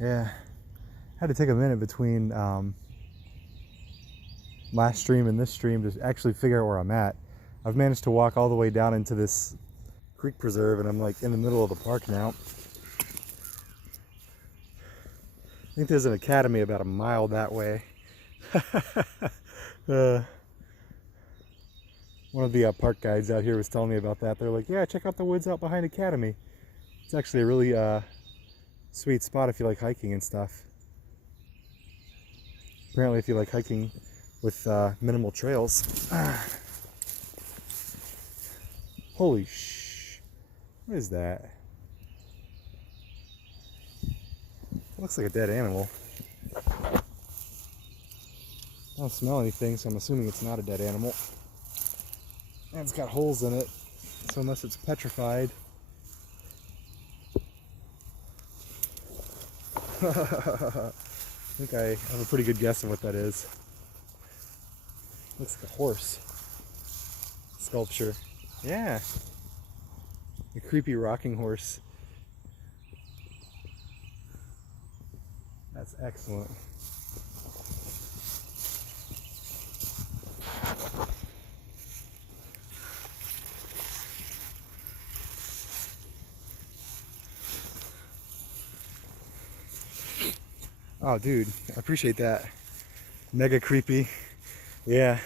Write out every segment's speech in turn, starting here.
Yeah, had to take a minute between last stream and this stream to actually figure out where I'm at. I've managed to walk all the way down into this creek preserve, and I'm like in the middle of the park now. I think there's an academy about a mile that way. One of the park guides out here was telling me about that. They're like, yeah, check out the woods out behind Academy. It's actually a really sweet spot if you like hiking and stuff. Apparently if you like hiking with minimal trails. Holy sh! What is that? It looks like a dead animal. I don't smell anything, so I'm assuming it's not a dead animal. And it's got holes in it, so unless it's petrified. I think I have a pretty good guess of what that is. Looks like a horse sculpture. Yeah. A creepy rocking horse. That's excellent. Oh, dude, I appreciate that. Mega creepy. Yeah.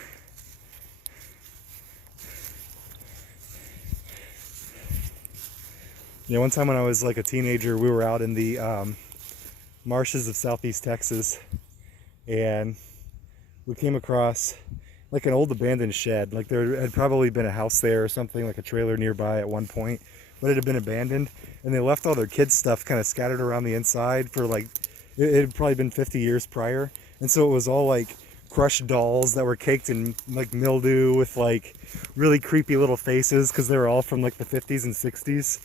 Yeah, one time when I was like a teenager, we were out in the marshes of southeast Texas, and we came across like an old abandoned shed. Like there had probably been a house there or something, like a trailer nearby at one point, but it had been abandoned, and they left all their kids' stuff kind of scattered around the inside for like, it had probably been 50 years prior, and so it was all like crushed dolls that were caked in like mildew with like really creepy little faces because they were all from like the 50s and 60s.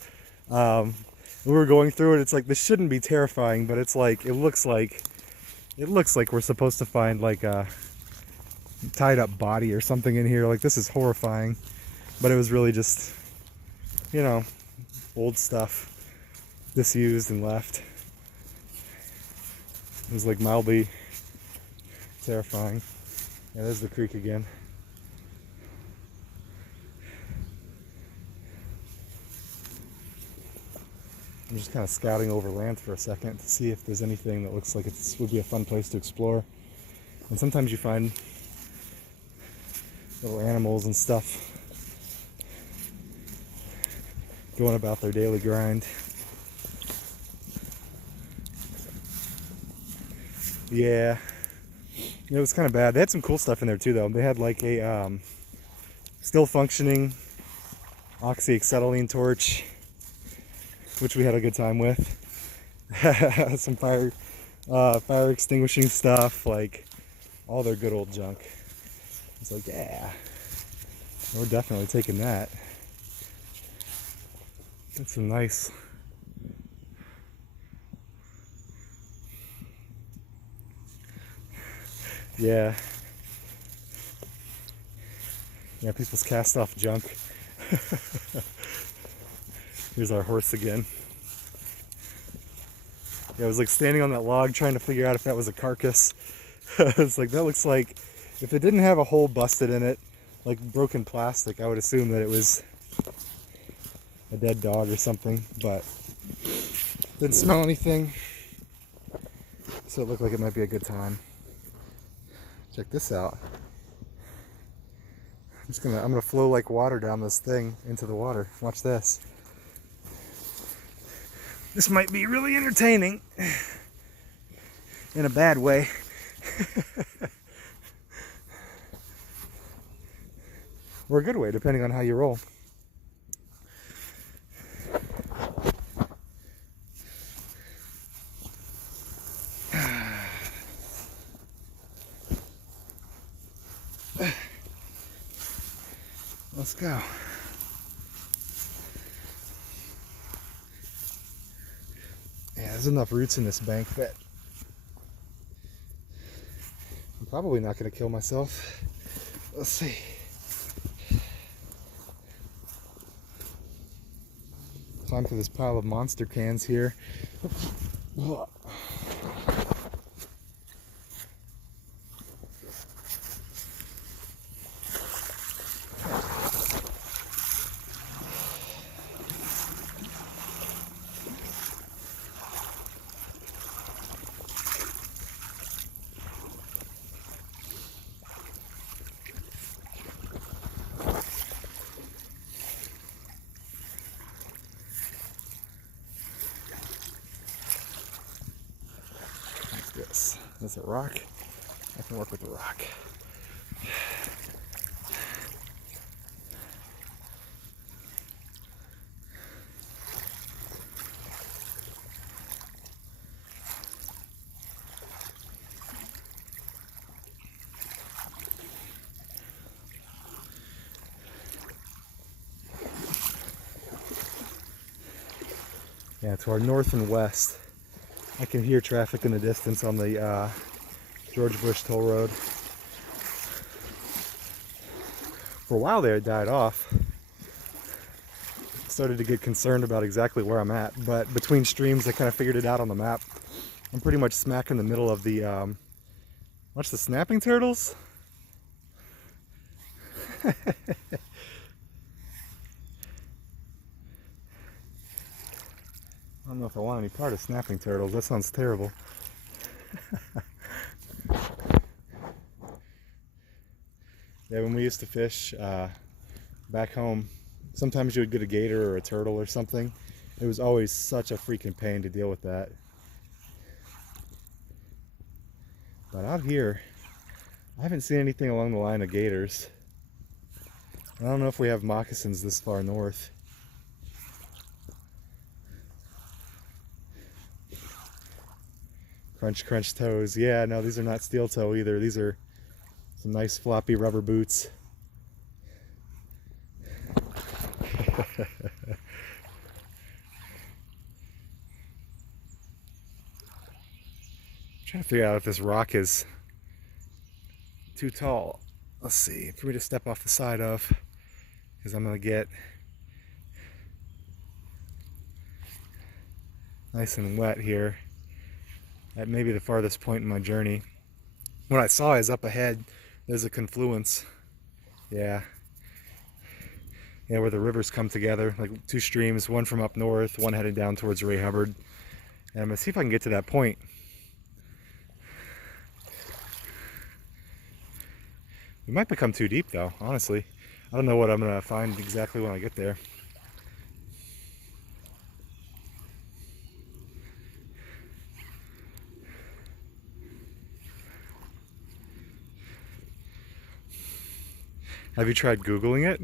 We were going through it. It's like, this shouldn't be terrifying, but it's like it looks like we're supposed to find like a tied up body or something in here. Like, this is horrifying, but it was really just, you know, old stuff disused and left. It was like mildly terrifying. Yeah, there's the creek again. I'm just kind of scouting over land for a second to see if there's anything that looks like it would be a fun place to explore. And sometimes you find little animals and stuff going about their daily grind. Yeah, it was kind of bad. They had some cool stuff in there too, though. They had like a still functioning oxyacetylene torch, which we had a good time with. Some fire extinguishing stuff, like all their good old junk. It's like, yeah, we're definitely taking that. That's some nice. Yeah. Yeah, people's cast off junk. Here's our horse again. Yeah, I was like standing on that log trying to figure out if that was a carcass. It's like, that looks like, if it didn't have a hole busted in it, like broken plastic, I would assume that it was a dead dog or something, but didn't smell anything, so it looked like it might be a good time. Check this out. I'm gonna flow like water down this thing into the water. Watch this. This might be really entertaining in a bad way. Or a good way, depending on how you roll. Let's go. Yeah, there's enough roots in this bank that I'm probably not going to kill myself. Let's see. climb through this pile of monster cans here. This. That's a rock. I can work with the rock. Yeah, to our north and west, I can hear traffic in the distance on the George Bush Toll Road. For a while there, it died off. Started to get concerned about exactly where I'm at, but between streams, I kind of figured it out on the map. I'm pretty much smack in the middle of the, watch the snapping turtles? I don't know if I want any part of snapping turtles. That sounds terrible. Yeah, when we used to fish back home, sometimes you would get a gator or a turtle or something. It was always such a freaking pain to deal with that. But out here, I haven't seen anything along the line of gators. I don't know if we have moccasins this far north. Crunch, crunch toes. Yeah, no, these are not steel toe either. These are some nice floppy rubber boots. Trying to figure out if this rock is too tall. Let's see, for me to step off the side of, because I'm going to get nice and wet here at maybe the farthest point in my journey. What I saw is up ahead, there's a confluence. Yeah, where the rivers come together, like two streams, one from up north, one headed down towards Ray Hubbard. And I'm going to see if I can get to that point. It might become too deep though, honestly. I don't know what I'm going to find exactly when I get there. Have you tried Googling it?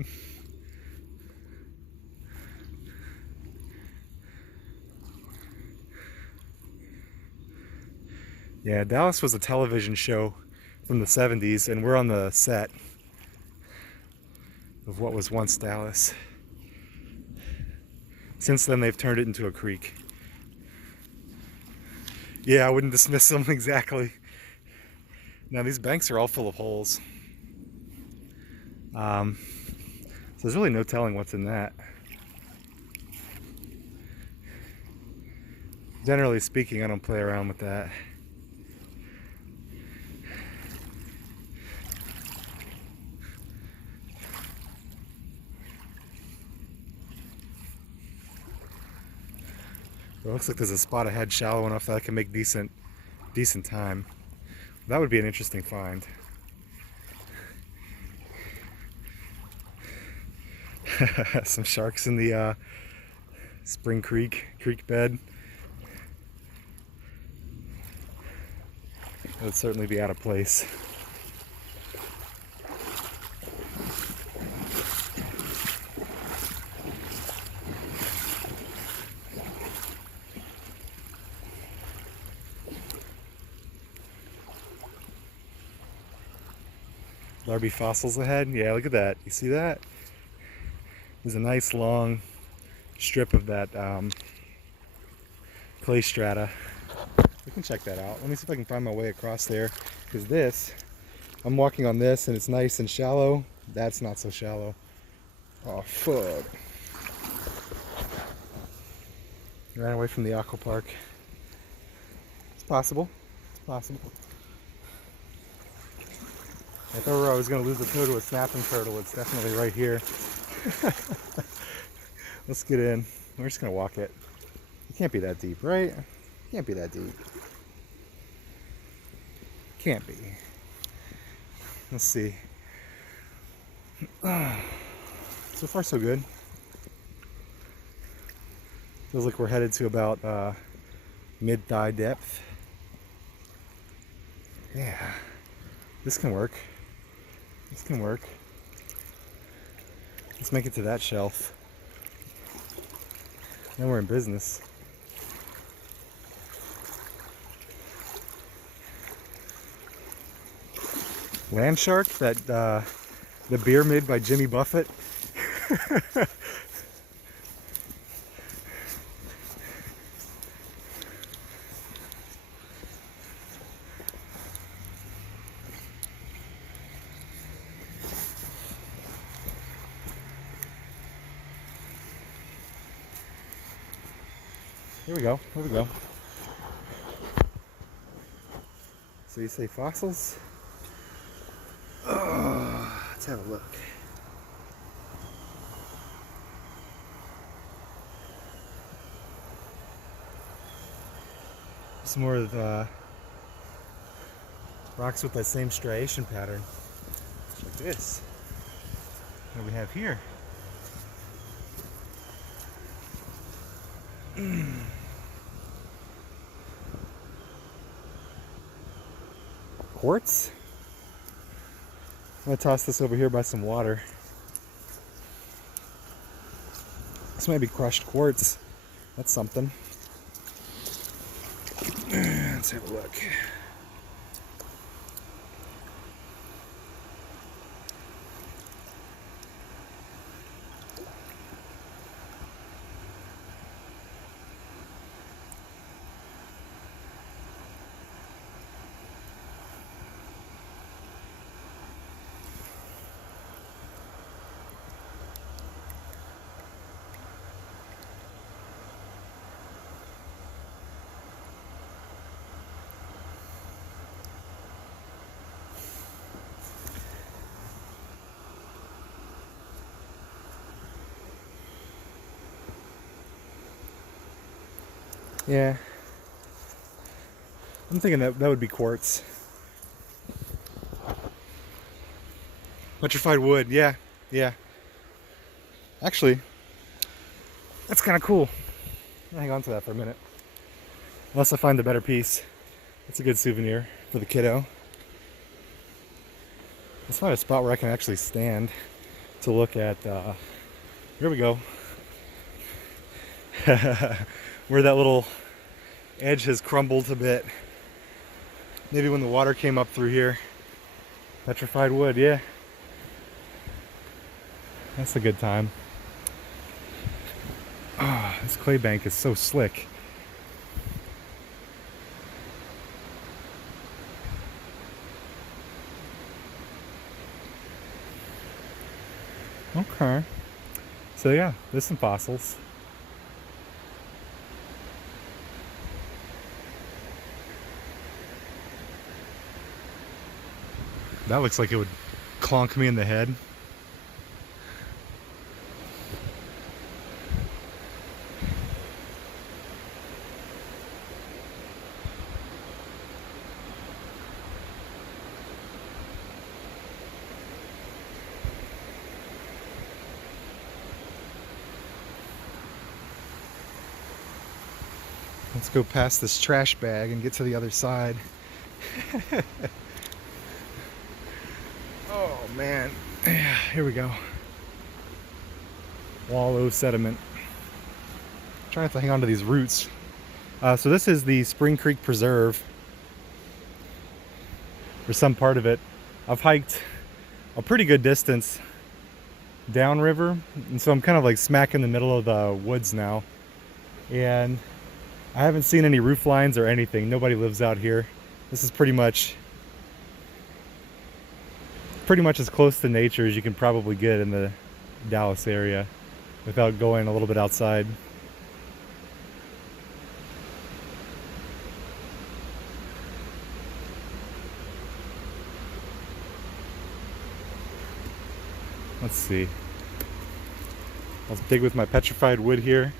Yeah, Dallas was a television show from the 70s, and we're on the set of what was once Dallas. Since then, they've turned it into a creek. Yeah, I wouldn't dismiss them exactly. Now, these banks are all full of holes. So there's really no telling what's in that. Generally speaking, I don't play around with that. It looks like there's a spot ahead shallow enough that I can make decent time. That would be an interesting find. Some sharks in the Spring Creek bed. That would certainly be out of place. Larvae fossils ahead. Yeah, look at that. You see that? There's a nice long strip of that clay strata. We can check that out. Let me see if I can find my way across there. Because this, I'm walking on this and it's nice and shallow. That's not so shallow. Oh, fuck. Ran away from the aqua park. It's possible. It's possible. If ever I was going to lose a toe to a snapping turtle, it's definitely right here. Let's get in. We're just going to walk it. It can't be that deep, right? It can't be that deep. Can't be. Let's see. So far, so good. Feels like we're headed to about mid-thigh depth. Yeah, this can work. This can work. Let's make it to that shelf. Then we're in business. Land shark, that the beer made by Jimmy Buffett. Here we go. Here we go. So you say fossils? Oh, let's have a look. Some more of rocks with that same striation pattern. Like this. What do we have here? Quartz? I'm going to toss this over here by some water. This might be crushed quartz. That's something. Let's have a look. Yeah. I'm thinking that would be quartz. Petrified wood, yeah, yeah. Actually, that's kind of cool. I'll hang on to that for a minute. Unless I find a better piece. It's a good souvenir for the kiddo. Let's find a spot where I can actually stand to look at, here we go. Where that little edge has crumbled a bit. Maybe when the water came up through here. Petrified wood, yeah. That's a good time. Oh, this clay bank is so slick. Okay. So yeah, there's some fossils. That looks like it would clonk me in the head. Let's go past this trash bag and get to the other side. Oh man, yeah, here we go. Wallow sediment. I'm trying to hang on to these roots. So this is the Spring Creek Preserve, or some part of it. I've hiked a pretty good distance downriver, and so I'm kind of like smack in the middle of the woods now. And I haven't seen any roof lines or anything. Nobody lives out here. This is pretty much as close to nature as you can probably get in the Dallas area without going a little bit outside. Let's see. I'll dig with my petrified wood here.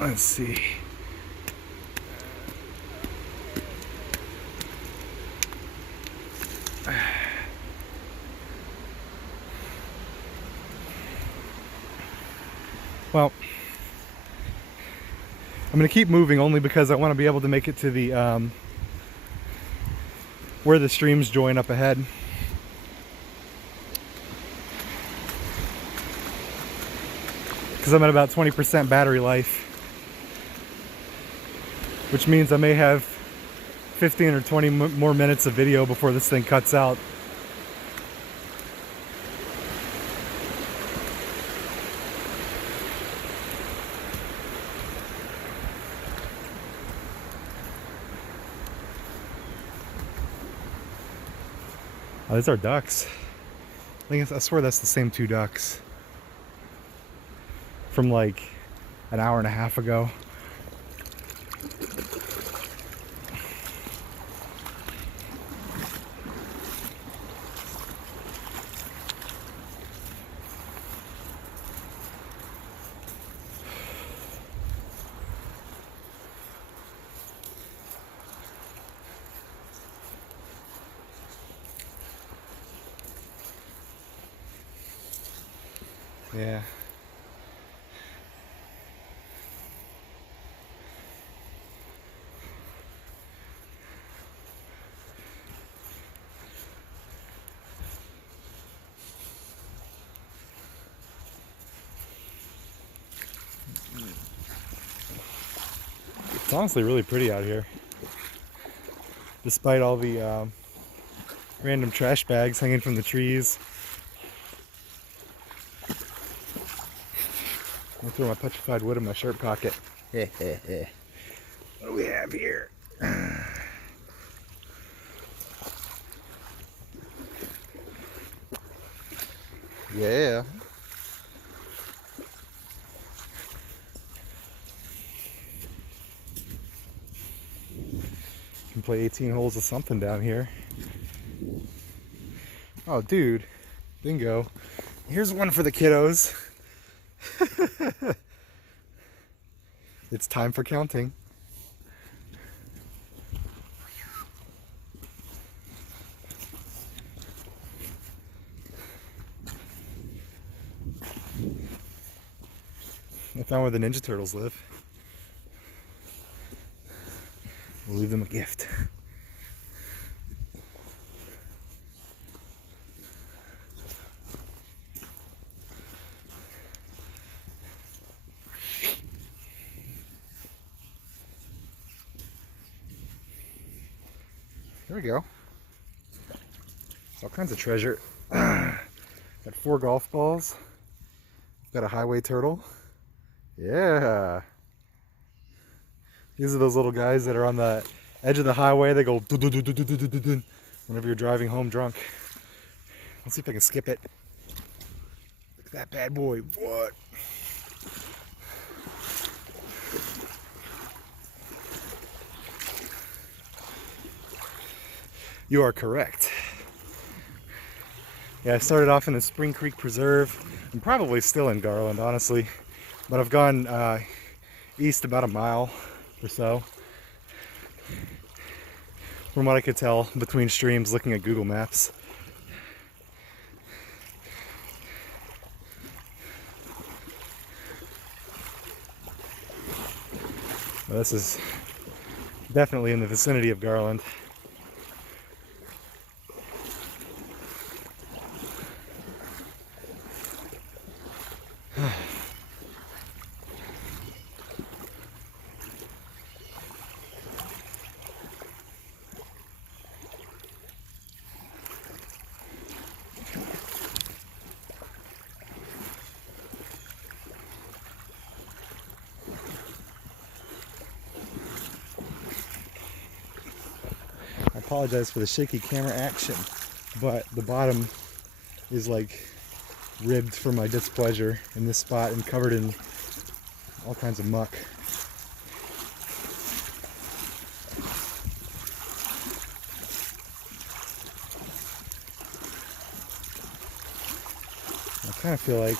Let's see. Well, I'm going to keep moving only because I want to be able to make it to the where the streams join up ahead. Because I'm at about 20% battery life, which means I may have 15 or 20 more minutes of video before this thing cuts out. Oh, these are ducks. I swear that's the same two ducks from like an hour and a half ago. Yeah. It's honestly really pretty out here, despite all the random trash bags hanging from the trees. I'll throw my petrified wood in my shirt pocket. What do we have here? Yeah. Can play 18 holes of something down here. Oh, dude. Bingo. Here's one for the kiddos. It's time for counting. I found where the Ninja Turtles live. We'll leave them a gift. There we go. All kinds of treasure. Got 4 golf balls. Got a highway turtle. Yeah. These are those little guys that are on the edge of the highway. They go doo -doo -doo -doo -doo -doo -doo -doo whenever you're driving home drunk. Let's see if I can skip it. Look at that bad boy. What? You are correct. Yeah, I started off in the Spring Creek Preserve. I'm probably still in Garland, honestly. But I've gone east about a mile or so. From what I could tell between streams looking at Google Maps. Well, this is definitely in the vicinity of Garland. I apologize for the shaky camera action, but the bottom is like ribbed for my displeasure in this spot and covered in all kinds of muck. kind of feel like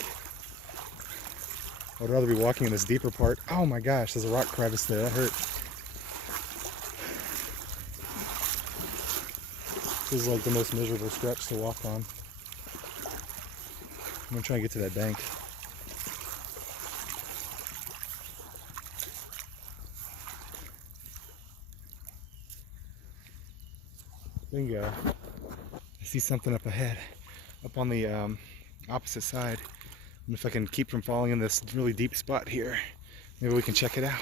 I would rather be walking in this deeper part. Oh my gosh, there's a rock crevice there. That hurt. This is like the most miserable stretch to walk on. I'm gonna try and get to that bank. Bingo. I see something up ahead, up on the opposite side. And if I can keep from falling in this really deep spot here, maybe we can check it out.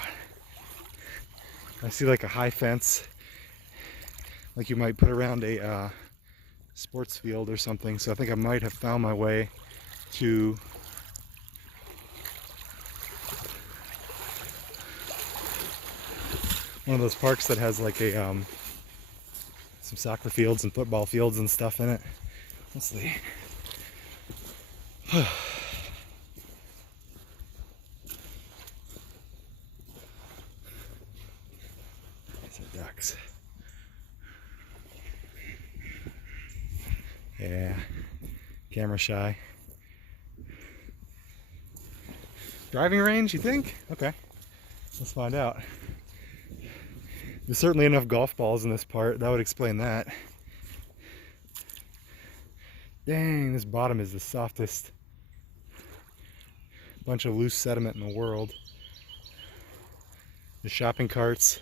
I see like a high fence, like you might put around a sports field or something. So I think I might have found my way to one of those parks that has like a some soccer fields and football fields and stuff in it. Let's see. These are ducks. Yeah, camera shy. Driving range, you think? Okay, let's find out. There's certainly enough golf balls in this part. That would explain that. Dang, this bottom is the softest bunch of loose sediment in the world. The shopping carts.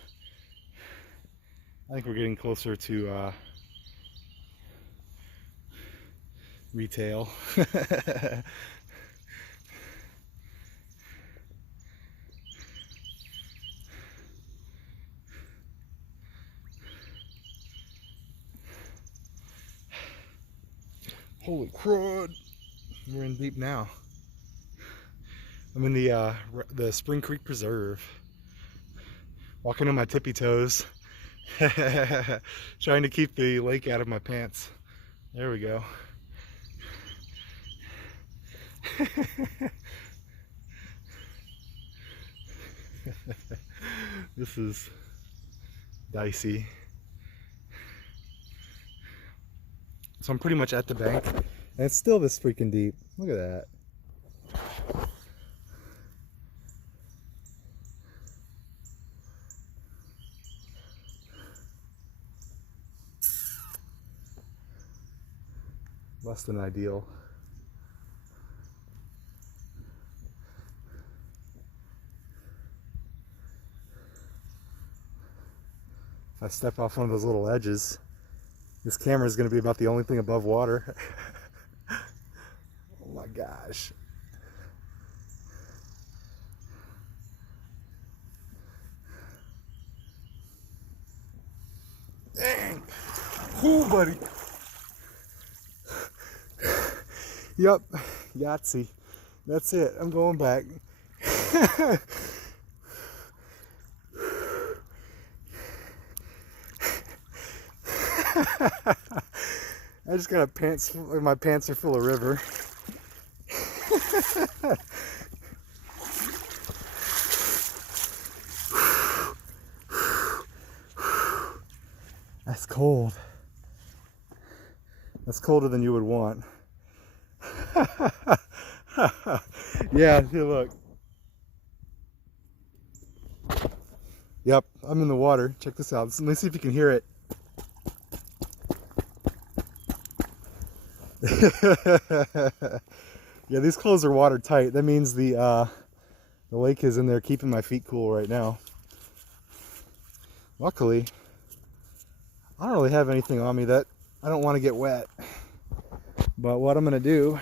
I think we're getting closer to retail. Holy crud! We're in deep now. I'm in the Spring Creek Preserve. Walking on my tippy toes. Trying to keep the lake out of my pants. There we go. This is dicey. So I'm pretty much at the bank, and it's still this freaking deep. Look at that. Less than ideal. If I step off one of those little edges, this camera is going to be about the only thing above water. Oh my gosh. Dang. Ooh, buddy. Yep. Yahtzee. That's it. I'm going back. I just got pants, my pants are full of river. That's cold. That's colder than you would want. Yeah, here, look. Yep, I'm in the water. Check this out. Let me see if you can hear it. Yeah, these clothes are watertight. That means the lake is in there keeping my feet cool right now. Luckily, I don't really have anything on me that I don't want to get wet. But what I'm going to do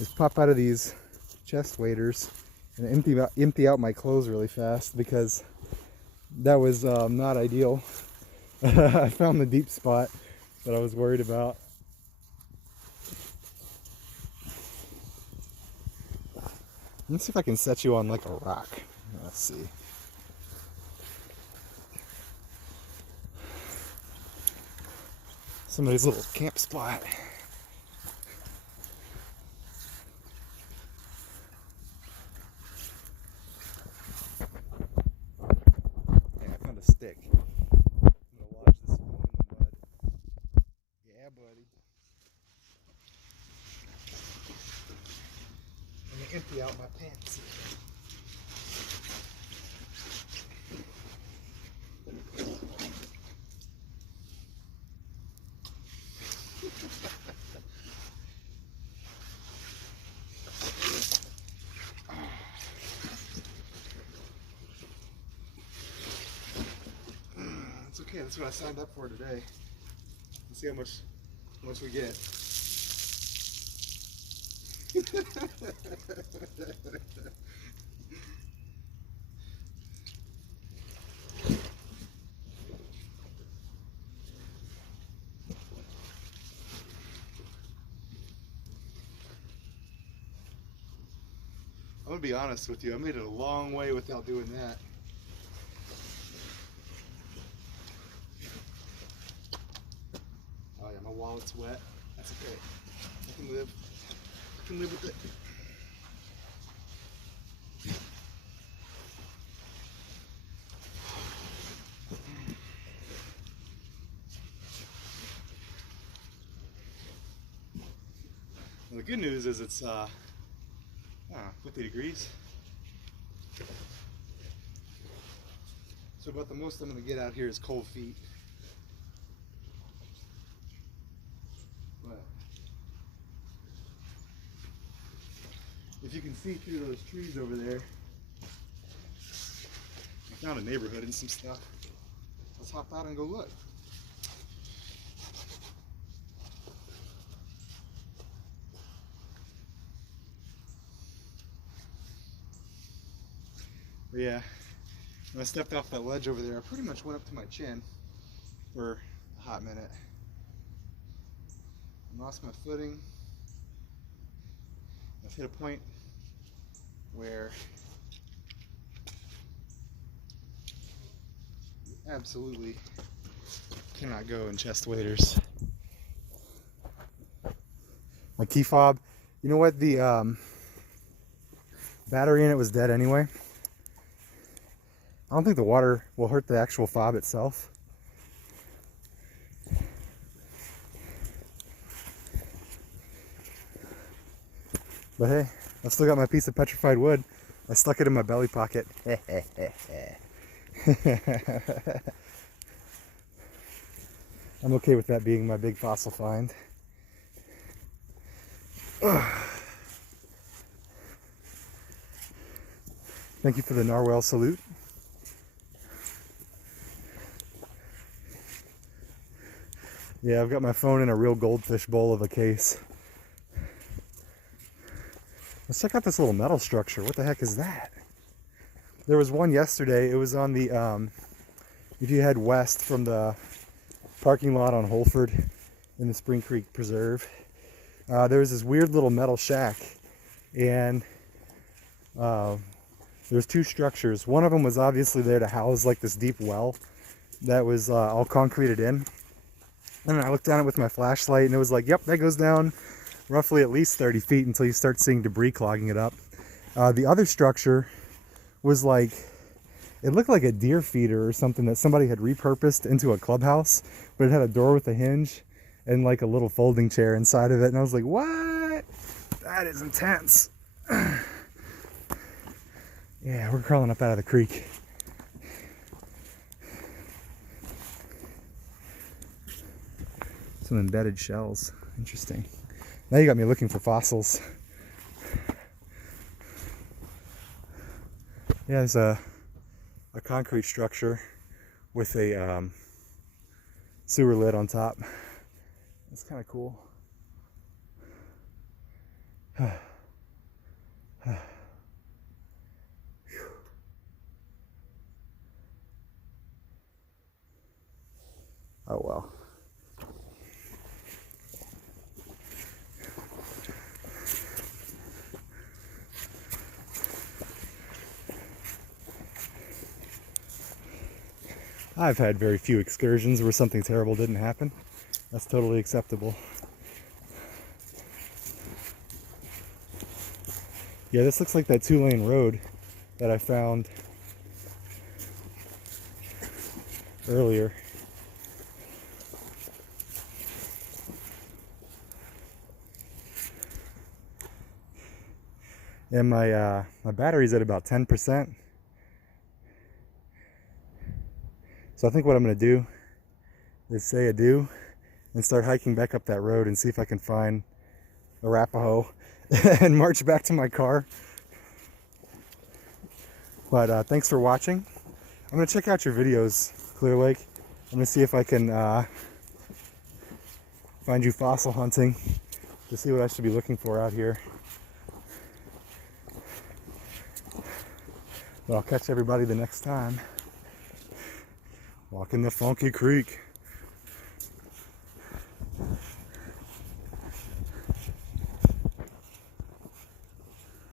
is pop out of these chest waders and empty out my clothes really fast, because that was not ideal. I found the deep spot that I was worried about. Let's see if I can set you on like a rock. Let's see. Somebody's little camp spot. Yeah, I found a stick. I'm gonna lodge this phone in the mud. Yeah, buddy. my pants. It's okay, that's what I signed up for today. Let's see how much we get. I'm gonna be honest with you, I made it a long way without doing that. Oh yeah, my wallet's wet. That's okay. I can live with it. Well, the good news is it's 50 degrees. So about the most I'm going to get out here is cold feet. But if you can see through those trees over there, I found a neighborhood and some stuff. Let's hop out and go look. But yeah, when I stepped off that ledge over there, I pretty much went up to my chin for a hot minute. I lost my footing. I've hit a point where you absolutely cannot go in chest waders. My key fob, you know what, the battery in it was dead anyway. I don't think the water will hurt the actual fob itself. But hey, I've still got my piece of petrified wood. I stuck it in my belly pocket. I'm okay with that being my big fossil find. Thank you for the narwhal salute. Yeah, I've got my phone in a real goldfish bowl of a case. Let's check out this little metal structure. What the heck is that? There was one yesterday. It was on the, if you head west from the parking lot on Holford in the Spring Creek Preserve, there was this weird little metal shack, and there's two structures. One of them was obviously there to house like this deep well that was all concreted in. And I looked down it with my flashlight, and it was like, yep, that goes down roughly at least 30 feet until you start seeing debris clogging it up. The other structure was like, it looked like a deer feeder or something that somebody had repurposed into a clubhouse, but it had a door with a hinge and like a little folding chair inside of it. And I was like, what? That is intense. Yeah, we're crawling up out of the creek. Some embedded shells. Interesting. Now you got me looking for fossils. Yeah, there's a concrete structure with a sewer lid on top. It's kind of cool. Oh well. I've had very few excursions where something terrible didn't happen. That's totally acceptable. Yeah, this looks like that 2-lane road that I found earlier. and my battery's at about 10%. So I think what I'm going to do is say adieu and start hiking back up that road and see if I can find Arapahoe and march back to my car. But thanks for watching. I'm going to check out your videos, Clear Lake. I'm going to see if I can find you fossil hunting to see what I should be looking for out here. But I'll catch everybody the next time. Walking the Funky Creek.